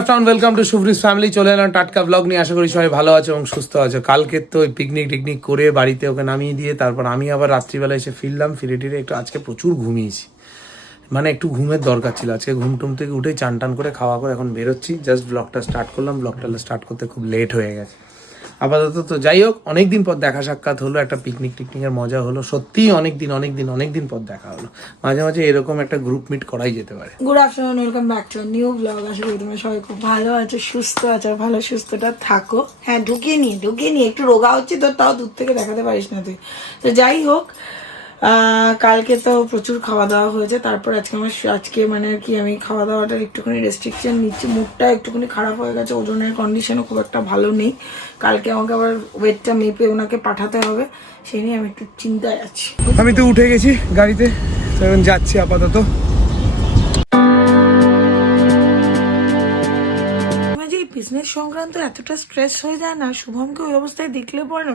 Welcome to শুভ্রিস family. চলে এলাম টাটকা ব্লগ নিয়ে। আশা করি সবাই ভালো আছে এবং সুস্থ আছে। কালকে তো ওই পিকনিক করে বাড়িতে ওকে নামিয়ে দিয়ে তারপর আমি আবার রাত্রিবেলা এসে ফিরলাম। ফিরে একটু আজকে প্রচুর ঘুমিয়েছি, মানে একটু ঘুমের দরকার ছিল। আজকে ঘুম থেকে উঠেই চান টান করে খাওয়া করে এখন বেরোচ্ছি। জাস্ট ব্লগটা স্টার্ট করলাম। ব্লগটা স্টার্ট করতে খুব লেট হয়ে গেছে আপাতত। তো যাই হোক, অনেকদিন পর দেখা সাক্ষাৎ হলো, একটা পিকনিকের মজা হলো। সত্যিই অনেকদিন পর দেখা হলো। মাঝে মাঝে এরকম একটা গ্রুপ মিট করাই যেতে পারে। Good afternoon, welcome back to new blog. আশা করি তোমরা সবাই খুব ভালো আছো, সুস্থ আছো, ভালো সুস্থটা থাকো। হ্যাঁ, ঢুকিয়ে নিয়ে একটু রোগা হচ্ছে তো, তাও দূর থেকে দেখাতে পারিস না তুই। তো যাই হোক, কালকে তো প্রচুর খাওয়া দাওয়া হয়েছে। তারপর আজকে মানে আর কি আমি খাওয়া দাওয়াটার একটুখানি রেস্ট্রিকশন নিচ্ছি। মুডটা একটুখানি খারাপ হয়ে গেছে, ওজনের কন্ডিশনও খুব একটা ভালো নেই। কালকে আমাকে আবার ওয়েটটা মেপে ওনাকে পাঠাতে হবে, সেই নিয়ে আমি একটু চিন্তায় আছি। আমি তো উঠে গেছি গাড়িতে, এখন যাচ্ছি আপাতত। বিজনেস সংক্রান্ত এতটা স্ট্রেস হয়ে যায় না, শুভমকে ওই অবস্থায় দেখলে পরে না,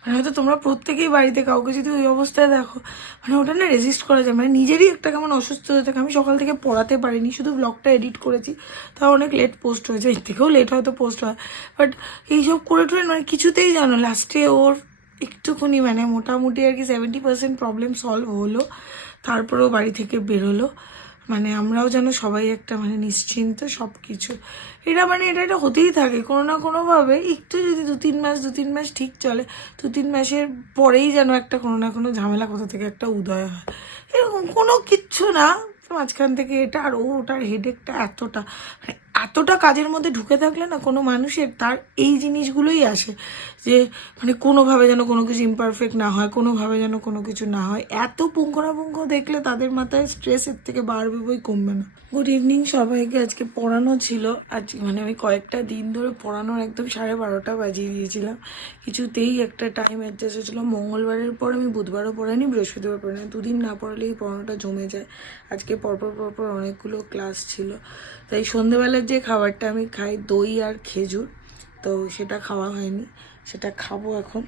মানে হয়তো তোমরা প্রত্যেকেই বাড়িতে কাউকে যদি ওই অবস্থায় দেখো, মানে ওটা না রেজিস্ট করা যায়, মানে নিজেরই একটা কেমন অসুস্থ হয়ে থাকে। আমি সকাল থেকে পড়াতে পারিনি, শুধু ব্লগটা এডিট করেছি, তাও অনেক লেট পোস্ট হয়েছে, এর থেকেও লেট হয়তো পোস্ট হয়। বাট এইসব করে মানে কিছুতেই জানো লাস্টে ওর একটুখানি মানে মোটামুটি আর কি 70% প্রবলেম সলভ হলো। তারপরেও বাড়ি থেকে বেরোলো, মানে আমরাও যেন সবাই একটা মানে নিশ্চিন্ত সব কিছু। এটা হতেই থাকে কোনো না কোনোভাবে। একটু যদি দু তিন মাস ঠিক চলে, 2-3 মাসের পরেই যেন একটা কোনো না কোনো ঝামেলা কোথা থেকে একটা উদয় হয়। এরকম কোনো কিচ্ছু না, মাঝখান থেকে এটা আর ওটার হেডেকটা এতটা কাজের মধ্যে ঢুকে থাকলে না কোনো মানুষের তার এই জিনিসগুলোই আসে, যে মানে কোনোভাবে যেন কোনো কিছু ইমপারফেক্ট না হয়, কোনোভাবে যেন কোনো কিছু না হয়। এত পুঙ্খানুপুঙ্খ দেখলে তাদের মাথায় স্ট্রেসের থেকে বাড়বে বই কমবে না। গুড ইভিনিং সবাইকে। আজকে পড়ানো ছিল, আজ মানে আমি কয়েকটা দিন ধরে পড়ানোর একদম 12:30 বাজিয়ে দিয়েছিলাম। কিছুতেই একটা টাইম অ্যাডজাস্ট হয়েছিল। মঙ্গলবারের পর আমি বুধবারও পড়াইনি, বৃহস্পতিবার পড়াইনি, দুদিন না পড়ালেই পড়ানোটা জমে যায়। আজকে পরপর অনেকগুলো ক্লাস ছিল, তাই সন্ধেবেলার যে খাবারটা আমি খাই দই আর খেজুর, তো সেটা খাওয়া হয়নি, সেটা খাবো এখন।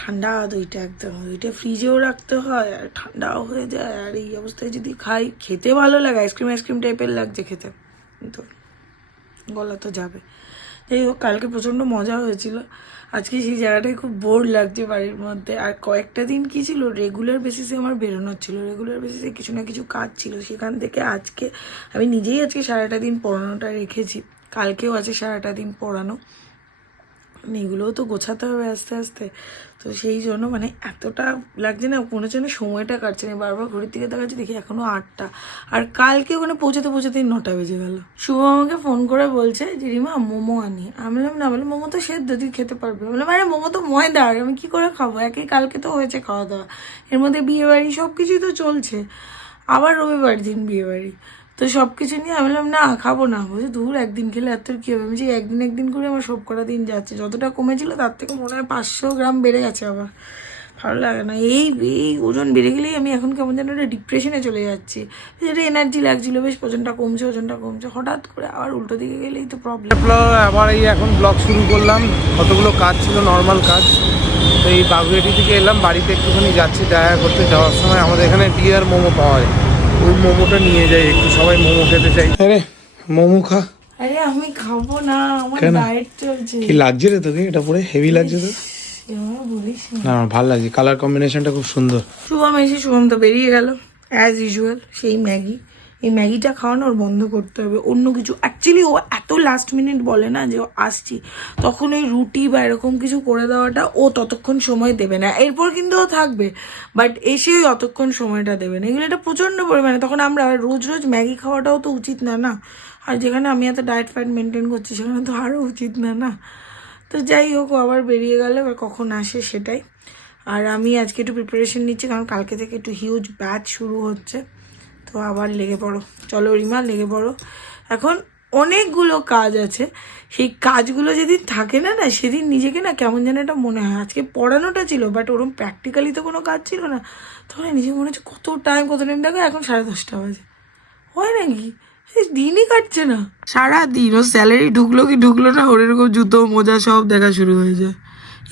ঠান্ডা দইটা, একদম দইটা ফ্রিজেও রাখতে হয় আর ঠান্ডাও হয়ে যায়। আর এই অবস্থায় যদি খাই, খেতে ভালো লাগে, আইসক্রিম টাইপের লাগছে খেতে, কিন্তু গলা তো যাবে। যাই হোক, কালকে প্রচণ্ড মজা হয়েছিল। আজকে সেই জায়গাটায় খুব বোর লাগছে বাড়ির মধ্যে। আর কয়েকটা দিন কি ছিল, রেগুলার বেসিসে আমার বেরোনোর ছিল, রেগুলার বেসিসে কিছু না কিছু কাজ ছিল। সেখান থেকে আজকে আমি নিজেই আজকে সারাটা দিন পড়ানোটা রেখেছি, কালকেও আছে সারাটা দিন পড়ানো। এগুলোও তো গোছাতে হবে আস্তে আস্তে। তো সেই জন্য মানে এতটা লাগছে না, মনে হচ্ছে না সময়টা কাটছে না। বারবার ঘড়ির দিকে দেখাচ্ছি, দেখি এখনো 8টা, আর কালকে ওখানে পৌঁছাতেই 9টা বেজে গেল। শুভ আমাকে ফোন করে বলছে যে রিমা মোমো আনি। আমি বললাম না, বলে মোমো তো সেদ্ধ, তুই খেতে পারবি? বললাম আরে মোমো তো ময়দার, আমি কি করে খাবো? একই কালকে তো হয়েছে খাওয়া দাওয়া, এর মধ্যে বিয়েবাড়ি সব কিছুই তো চলছে, আবার রবিবার দিন বিয়েবাড়ি, তো সব কিছু নিয়ে আমি বললাম না খাবো না। বলছি দূর, একদিন খেলে এত কী হবে? আমি যে একদিন করে আমার সব কটা দিন যাচ্ছে, যতটা কমেছিল তার থেকে মনে হয় 500 গ্রাম বেড়ে গেছে আবার। ভালো লাগে না, এই ওজন বেড়ে গেলেই আমি এখন কেমন যেন একটা ডিপ্রেশনে চলে যাচ্ছি। যেটা এনার্জি লাগছিলো বেশ, ওজনটা কমছে, হঠাৎ করে আবার উল্টো দিকে গেলেই তো প্রবলেম। আবার এই এখন ব্লগ শুরু করলাম, কতগুলো কাজ ছিল, নর্মাল কাজ। তো এই বাগুইয়াটি থেকে এলাম, বাড়িতে একটুখানি যাচ্ছি দেখা করতে। যাওয়ার সময় আমাদের এখানে ডিয়ার মোমো পাওয়া যায়, ওই মোমোটা নিয়ে যাই একটু, সবাই মোমো খেতে চাই। আরে মোমো খা। আরে আমি খাবো না, আমার ডায়েট চলছে। কি লাগছে রে তোকে এটা পরে? হেভি লাগছে তো? বলিস না, আমার ভালো লাগছে, কালার কম্বিনেশনটা খুব সুন্দর। শুভম তো বেরিয়ে গেল অ্যাজ ইউজুয়াল, সেই ম্যাগি। এই ম্যাগিটা খাওয়ানো ওর বন্ধ করতে হবে, অন্য কিছু। অ্যাকচুয়ালি ও এত লাস্ট মিনিট বলে না যে ও আসছি, তখন ওই রুটি বা এরকম কিছু করে দেওয়াটা ও ততক্ষণ সময় দেবে না। এরপর কিন্তু ও থাকবে, বাট এসে ওই অতক্ষণ সময়টা দেবে না। এগুলো এটা প্রচণ্ড পরিমাণে, তখন আমরা রোজ ম্যাগি খাওয়াটাও তো উচিত না। আর যেখানে আমি এত ডায়েট ফায়েট মেনটেন করছি, সেখানে তো আরও উচিত না। তো যাই হোক, ও আবার বেরিয়ে গেল, এবার কখন আসে সেটাই। আর আমি আজকে একটু প্রিপারেশন নিচ্ছি, কারণ কালকে থেকে একটু হিউজ ব্যাচ শুরু হচ্ছে। তো আবার লেগে পড়ো, চলো রিমা লেগে পড়ো। এখন অনেকগুলো কাজ আছে, সেই কাজগুলো যেদিন থাকে না সেদিন নিজেকে না কেমন যেন এটা মনে হয়। আজকে পড়ানোটা ছিল, বাট ওরকম প্র্যাকটিক্যালি তো কোনো কাজ ছিল না। তখন নিজেকে মনে হচ্ছে কত টাইম দেখো, এখন 10:30 বাজে। হয় নাকি? দিনই কাটছে না, সারাদিন ওর স্যালারি ঢুকলো কি ঢুকলো না, ওর এরকম জুতো মোজা সব দেখা শুরু হয়ে যায়।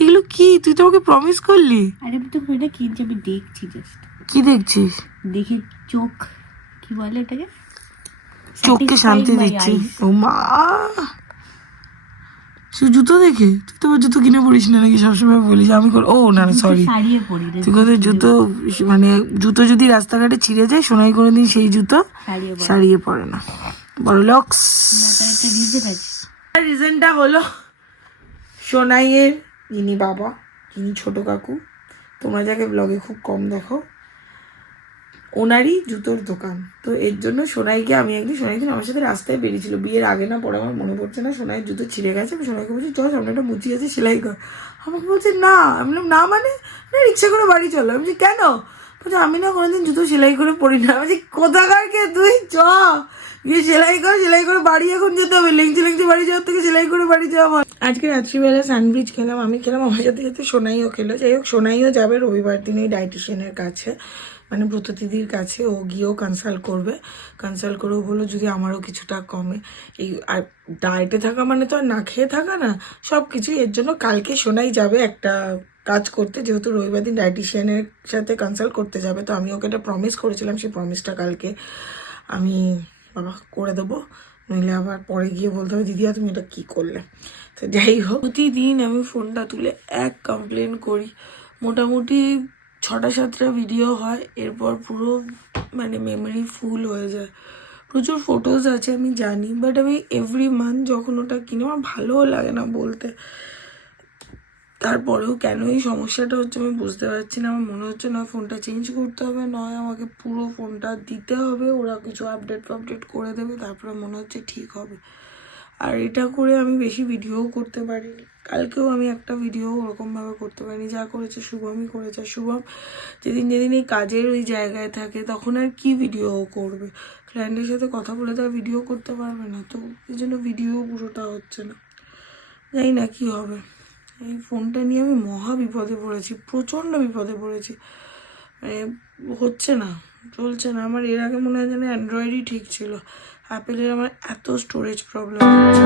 এগুলো কি তুই তো আমাকে প্রমিস করলি? আরে আমি তো এটা কিনছি, আমি দেখছি জাস্ট। কি দেখছিস? দেখি চোখ কি বলে এটাকে, চোখকে শান্তি satisfying my দিচ্ছি। eyes. ও মা, সে জুতো দেখে তুই তো জুতো কিনে পড়িস না নাকি? সবসময় বলিস আমি ও না না সরি, সারিয়ে পরি তুই কোথায় জুতো মানে জুতো যদি রাস্তাঘাটে ছিঁড়ে যায় সোনাই করে দিন সেই জুতো সারিয়ে পড়ে না, বড় লক্স। একটা রিজন আছে। রিজনটা হলো সোনাইয়ের যিনি বাবা, যিনি ছোট কাকু, তোমরা যাকে ব্লগে খুব কম দেখো, ওনারই জুতোর দোকান। তো এর জন্য সোনাইকে আমি সোনাইকে আমার সাথে রাস্তায় বেরিয়েছিল বিয়ের আগে না পরে আমার মনে পড়ছে না, সোনাইয়ের জুতো ছিঁড়ে গেছে। আমি সোনাইকে বলছি চল সামনে একটা মুচি আছে সেলাই কর। আমাকে বলছে না। আমি বললাম না মানে, না রিক্সা করে বাড়ি চলো। আমি বলছি কেন? বলছে আমি না কোনোদিন জুতো সেলাই করে পড়ি না। আমি বলছি কোথাকার কে তুই, চ গিয়ে সেলাই কর, সেলাই করে বাড়ি এখন যেতে হবে, লেংচে লেংচে বাড়ি যাওয়ার থেকে সেলাই করে বাড়ি যাওয়া। আজকে রাত্রিবেলা স্যান্ডউইচ খেলাম, আমি খেলাম, আমার সাথে সাথে সোনাইও খেলো। যাই হোক সোনাইও যাবে রবিবার দিন ওই ডায়েটিশিয়ানের কাছে, মানে ব্রত দিদির কাছে। ও গিয়েও কনসাল্ট করবে, কনসাল্ট করেও বললো যদি আমারও কিছুটা কমে। এই আর ডায়েটে থাকা মানে তো আর না খেয়ে থাকা না, সব কিছু। এর জন্য কালকে সোনাই যাবে একটা কাজ করতে, যেহেতু রবিবার দিন ডায়েটিশিয়ানের সাথে কনসাল্ট করতে যাবে। তো আমি ওকে একটা প্রমিস করেছিলাম, সেই প্রমিসটা কালকে আমি বাবা করে দেবো, নইলে আবার পরে গিয়ে বলতে হবে দিদিয়া তুমি এটা কী করলে। তো যাই হোক, প্রতিদিন আমি ফোনটা তুলে কমপ্লেন করি, মোটামুটি 6-7টা ভিডিও হয়, এরপর পুরো মানে মেমোরি ফুল হয়ে যায়। প্রচুর ফটোজ আছে আমি জানি, বাট আমি এভরি মান্থ যখন ওটা কিনে আমার ভালোও লাগে না বলতে। তারপরেও কেন এই সমস্যাটা হচ্ছে আমি বুঝতে পারছি না। আমার মনে হচ্ছে না ফোনটা চেঞ্জ করতে হবে, নয় আমাকে পুরো ফোনটা দিতে হবে, ওরা কিছু আপডেট করে দেবে, তারপরে মনে হচ্ছে ঠিক হবে। আর এটা করে আমি বেশি ভিডিও করতে পারিনি। কালকেও আমি একটা ভিডিও ওরকমভাবে করতে পারিনি, যা করেছে শুভমই করেছে। শুভম যেদিন এই কাজের ওই জায়গায় থাকে তখন আর কি ভিডিও করবে, ক্লায়েন্টের সাথে কথা বলে তো আর ভিডিও করতে পারবে না। তো এই জন্য ভিডিও পুরোটা হচ্ছে না, জানি না কি হবে। এই ফোনটা নিয়ে আমি মহা বিপদে পড়েছি, প্রচণ্ড বিপদে পড়েছি। মানে হচ্ছে না, চলছে না আমার। এর আগে মনে হয় যেন অ্যান্ড্রয়েডই ঠিক ছিল, অ্যাপেলের আমার এত স্টোরেজ প্রবলেম হচ্ছে।